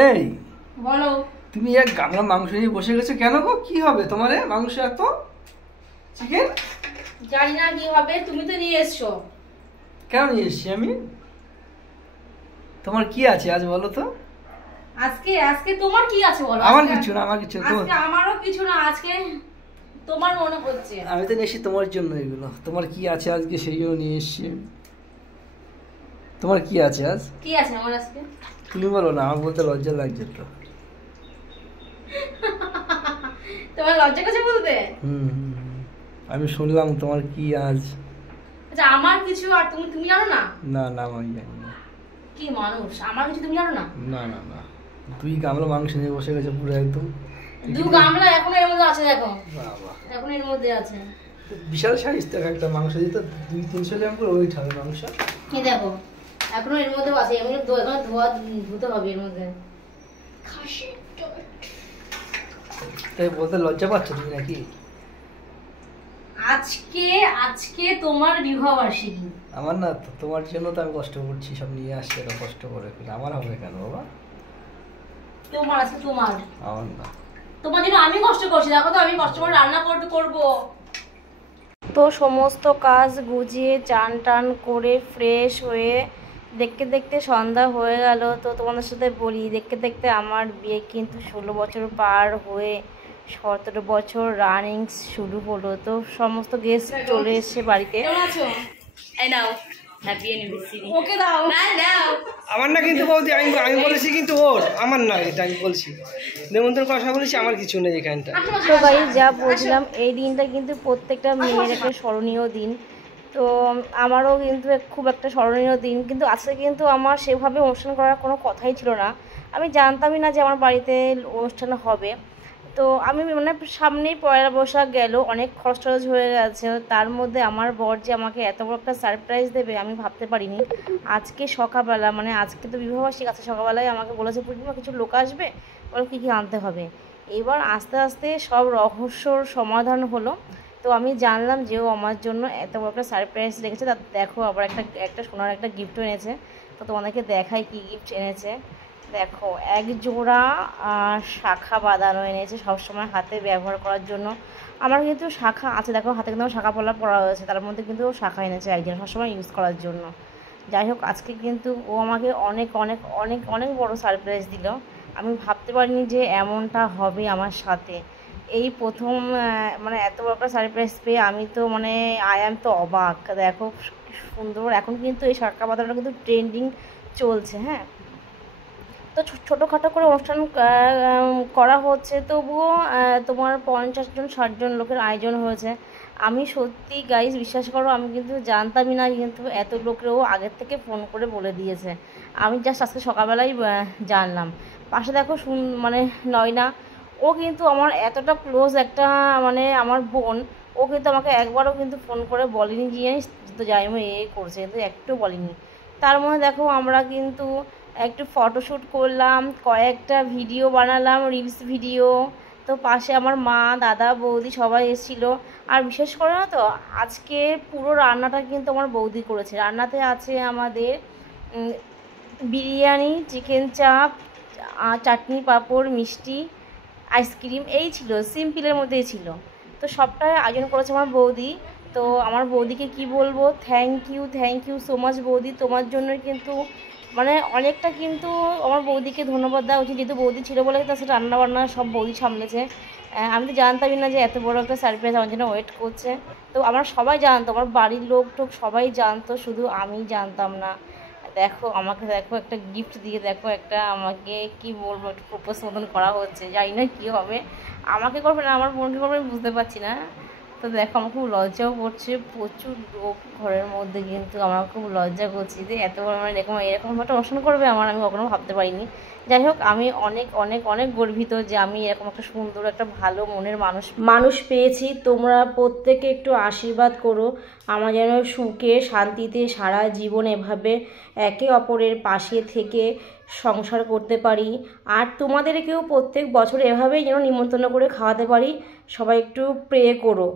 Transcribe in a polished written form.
এই বলো, তুমি এক গামলা মাংস নিয়ে বসে গেছো কেন গো? কি হবে তোমার মাংস এত? চিকেন? জানি না কি হবে, তুমি তো নিয়ে এসছো। কেন নিয়ে এসছি আমি? তোমার কি আছে আজ বলো তো? আজকে আজকে তোমার কি আছে বলো? আমার কিছু না, আমার কিছু না। আজকে আমারও কিছু না, আজকে তোমার মনে হচ্ছে। আমি তো নিয়ে এসেছি তোমার জন্য এগুলো। তোমার কি আছে আজকে সেই জন্য নিয়ে এসছি। তোমার কি আছে আজ? কি আছে আমার আজকে? তুমি বলো না, আমার বলতে লজ্জা লাগছে তো। তোমার লজ্জা করছে বলতে? আমি শুনলাম তোমার কি আজ। আচ্ছা, আমার কিছু আর তুমি তুমি জানো না? না না, আমি জানি না। কি মানুষ, আমার কিছু তুমি জানো না? না না না, তুই গামলা মাংস নিয়ে বসে গেছে পুরো একদম। দু গামলা এখনো এর মধ্যে আছে, দেখো বাবা, এখন এর মধ্যে আছে। বিশাল সাইজ তো একটা মাংস দিতে 200-300 গ্রাম করে ওয়েট হবে মাংস। কি দেখো এখনো এর মধ্যে আছে, এমনি এখন ধুতে হবে এর মধ্যে। তাই বলতে লজ্জা পাচ্ছ তুমি নাকি? আজকে আজকে তোমার বিবাহ বার্ষিকী। আমার না, তোমার জন্য তো আমি কষ্ট করছি, সব নিয়ে আসছি এত কষ্ট করে। আমার হবে কেন বাবা? তোমার আজকে তোমার, আমার না। তোমার জন্য আমি কষ্ট করছি, দেখো তো আমি কষ্ট করে রান্না করব। তো সমস্ত কাজ গুছিয়ে চান টান করে ফ্রেশ হয়ে দেখতে দেখতে সন্ধ্যা হয়ে গেল। তো তোমাদের সাথে বলি, দেখতে দেখতে আমার বিয়ে কিন্তু 16 বছর পার হয়ে 17 বছর রানিং শুরু হলো। তো সমস্ত গেস্ট চলে এসেছে বাড়িতে। এই নাও হ্যাপি অ্যানিভার্সারি। ওকে দাও না, নাও। আমার না কিন্তু বৌদি, আমি বলেছি কিন্তু ওর, আমার না, এটা আমি বলছি নেমন্তন্ন কথা বলেছি, আমার কিছু নেই এখানটা। তো গাইস, যা বলছিলাম, এই দিনটা কিন্তু প্রত্যেকটা মেয়ের একটা স্মরণীয় দিন। তো আমারও কিন্তু খুব একটা স্মরণীয় দিন। কিন্তু আজকে কিন্তু আমার সেভাবে অনুষ্ঠান করার কোনো কথাই ছিল না। আমি জানতামই না যে আমার বাড়িতে অনুষ্ঠান হবে। তো আমি মানে সামনেই পয়লা বৈশাখ গেল, অনেক খরচ টরচ হয়ে গেছে। তার মধ্যে আমার বর যে আমাকে এত বড় একটা সারপ্রাইজ দেবে আমি ভাবতে পারিনি। আজকে সকালবেলা, মানে আজকে তো বিবাহবার্ষিকী, আছে সকালবেলায় আমাকে বলেছে পূর্ণিমা কিছু লোক আসবে, বলো কী কী আনতে হবে। এবার আস্তে আস্তে সব রহস্যর সমাধান হলো। তো আমি জানলাম যে ও আমার জন্য এত বড় একটা সারপ্রাইজ রেখেছে। তা দেখো, আবার একটা সোনার একটা গিফটও এনেছে। তো তোমাদেরকে দেখাই কী গিফট এনেছে। দেখো, এক জোড়া শাখা বাঁধানো এনেছে সবসময় হাতে ব্যবহার করার জন্য। আমার কিন্তু শাখা আছে, দেখো হাতে কিন্তু আমার শাখা পলা পরা হয়েছে, তার মধ্যে কিন্তু ও শাখা এনেছে একজন সবসময় ইউজ করার জন্য। যাই হোক, আজকে কিন্তু ও আমাকে অনেক অনেক অনেক অনেক বড় সারপ্রাইজ দিল। আমি ভাবতে পারিনি যে এমনটা হবে আমার সাথে। এই প্রথম মানে এত বড় একটা সারপ্রাইজ পেয়ে আমি তো মানে আই অ্যাম তো অবাক। দেখো সুন্দর, এখন কিন্তু এই শাখা বাঁধানোটা কিন্তু ট্রেন্ডিং চলছে। হ্যাঁ, তো ছোটোখাটো করে অনুষ্ঠান করা হচ্ছে, তবুও তোমার 50 জন 60 জন লোকের আয়োজন হয়েছে। আমি সত্যি গাইজ বিশ্বাস করো, আমি কিন্তু জানতামই না, কিন্তু এত লোকেরও আগের থেকে ফোন করে বলে দিয়েছে। আমি জাস্ট আজকে সকালবেলায় জানলাম। পাশে দেখো মানে নয়না, ও কিন্তু আমার এতটা ক্লোজ একটা, মানে আমার বোন। ও কিন্তু আমাকে একবারও কিন্তু ফোন করে বলেনি যে জানিস তো জাইমা করছে, কিন্তু একটু বলেনি। তার মধ্যে দেখো আমরা কিন্তু একটু ফটোশ্যুট করলাম, কয়েকটা ভিডিও বানালাম, রিলস ভিডিও। তো পাশে আমার মা, দাদা, বৌদি সবাই এসেছিলো। আর বিশেষ করে না তো, আজকে পুরো রান্নাটা কিন্তু আমার বৌদি করেছে। রান্নাতে আছে আমাদের বিরিয়ানি, চিকেন চাপ, চাটনি, পাঁপড়, মিষ্টি, আইসক্রিম, এই ছিল, সিম্পলের মধ্যেই ছিল। তো সবটাই আয়োজন করেছে আমার বৌদি। তো আমার বৌদিকে কি বলবো, থ্যাংক ইউ সো মাচ বৌদি। তোমার জন্যই কিন্তু মানে অনেকটা কিন্তু আমার বৌদিকে ধন্যবাদ দেওয়া উচিত, যেহেতু বৌদি ছিল বলে তার সাথে রান্নাবান্না সব বৌদি সামলেছে। আমি তো জানতামই না যে এত বড় একটা সারপ্রাইজ আমার জন্য ওয়েট করছে। তো আমরা সবাই জানতো, আমার বাড়ির লোক টোক সবাই জানতো, শুধু আমি জানতাম না। দেখো আমাকে, দেখো একটা গিফট দিয়ে, দেখো একটা আমাকে কি বলবো, একটু প্রপোজ মতন করা হচ্ছে, জানি না কী হবে। আমাকে করবে না আমার বোনকে করবে আমি বুঝতে পারছি না। তো দেখো আমার খুব লজ্জাও করছে, প্রচুর লোক ঘরের মধ্যে, কিন্তু আমার খুব লজ্জা করছে যে এত বড় মানে এরকম একটা অনুষ্ঠান করবে আমি কখনো ভাবতে পারিনি। যাই হোক, আমি অনেক অনেক অনেক গর্বিত যে আমি এরকম একটা সুন্দর একটা ভালো মনের মানুষ পেয়েছি। তোমরা প্রত্যেকে একটু আশীর্বাদ করো আমার যেন সুখে শান্তিতে সারা জীবন এভাবে একে অপরের পাশে থেকে সংসার করতে পারি। আর তোমাদেরকেও প্রত্যেক বছর এভাবেই যেন নিমন্ত্রণ করে খাওয়াতে পারি। সবাই একটু প্রে করো।